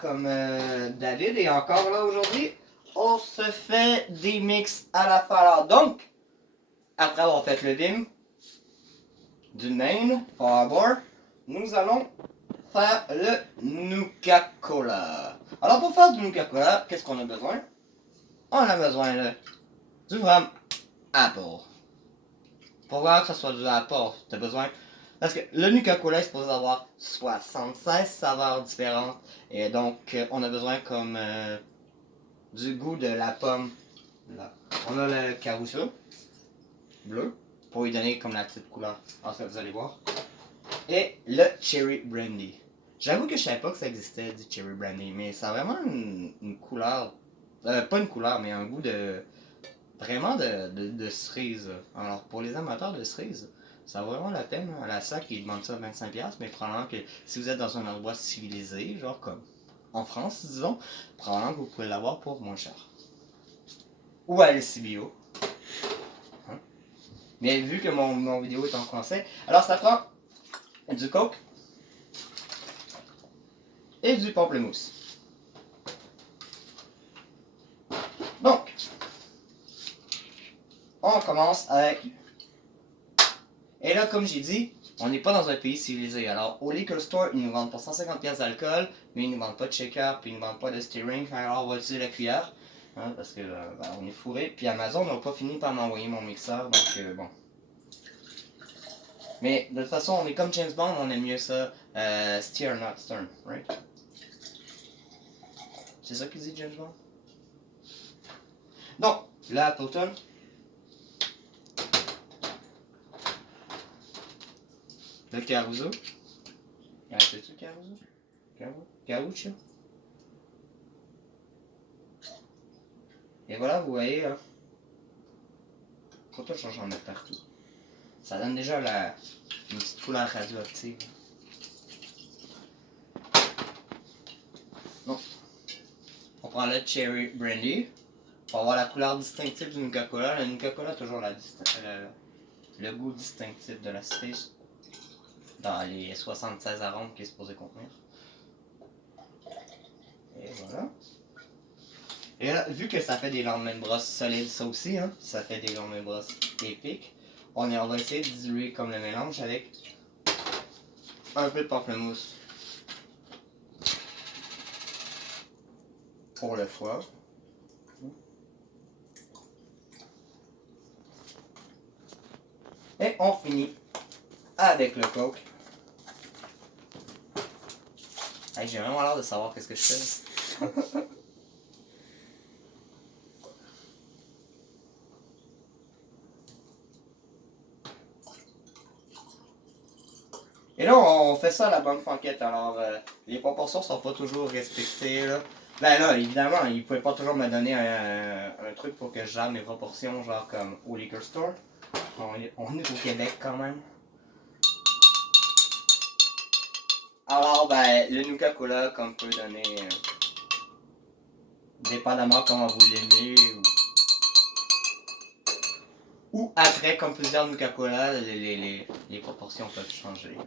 comme David est encore là aujourd'hui, on se fait des mix à la fois. Donc, après avoir fait le dim du main Fireball, nous allons faire le Nuka-Cola. Alors pour faire du Nuka-Cola, qu'est-ce qu'on a besoin? On a besoin du rhum Apple. Pour voir que ce soit du Apple, tu as besoin... Parce que le Nuka-Cola est supposé avoir 76 saveurs différentes. Et donc, on a besoin comme du goût de la pomme. Là. On a le carousel bleu pour lui donner comme la petite couleur. Ah, ça, vous allez voir. Et le cherry brandy. J'avoue que je savais pas que ça existait du cherry brandy, mais ça a vraiment une couleur, pas une couleur, mais un goût de vraiment de cerise. Alors pour les amateurs de cerise, ça vaut vraiment la peine. À la SAC, ils demandent ça à 25$, mais probablement que si vous êtes dans un endroit civilisé, genre comme en France, disons, probablement que vous pouvez l'avoir pour moins cher. Ou à LCBO. Hein? Mais vu que mon vidéo est en français, alors ça prend du coke et du pamplemousse. Donc, on commence avec... Et là, comme j'ai dit, on n'est pas dans un pays civilisé. Alors, au liquor store, ils nous vendent pour 150$ d'alcool, mais ils nous vendent pas de shaker, puis ils nous vendent pas de stirring. Alors, on va utiliser la cuillère, hein, parce que ben, on est fourré. Puis Amazon n'a pas fini par m'envoyer mon mixeur, donc bon. Mais de toute façon, on est comme James Bond, on aime mieux ça, steer not stern, right? C'est ça qu'il dit James Bond? Donc, là, Appleton. Le Caruso. C'est-tu Caruso? Caruccio. Et voilà, vous voyez, hein. Pourquoi je en mettre partout? Ça donne déjà une petite couleur radioactive. Bon. On prend le Cherry Brandy. Pour avoir la couleur distinctive du Nuka-Cola. Le Nuka-Cola a toujours le goût distinctif de la cité dans les 76 arômes qu'il est supposé contenir. Et voilà. Et là, vu que ça fait des lendemains de brosse solides, ça aussi, hein, ça fait des lendemains de brosse épiques, on va essayer de diluer comme le mélange avec un peu de pamplemousse pour le foie. Et on finit avec le coke. Hey, j'ai vraiment l'air de savoir qu'est-ce que je fais. Et là, on fait ça à la bonne franquette. Alors, les proportions sont pas toujours respectées. Là. Ben là, évidemment, ils pouvaient pas toujours me donner un truc pour que je gère mes proportions, genre comme au liquor store. On est au Québec quand même. Alors, ben, le Nuka-Cola, comme peut donner, dépendamment comment vous l'aimez, ou après, comme plusieurs Nuka-Cola, les proportions peuvent changer.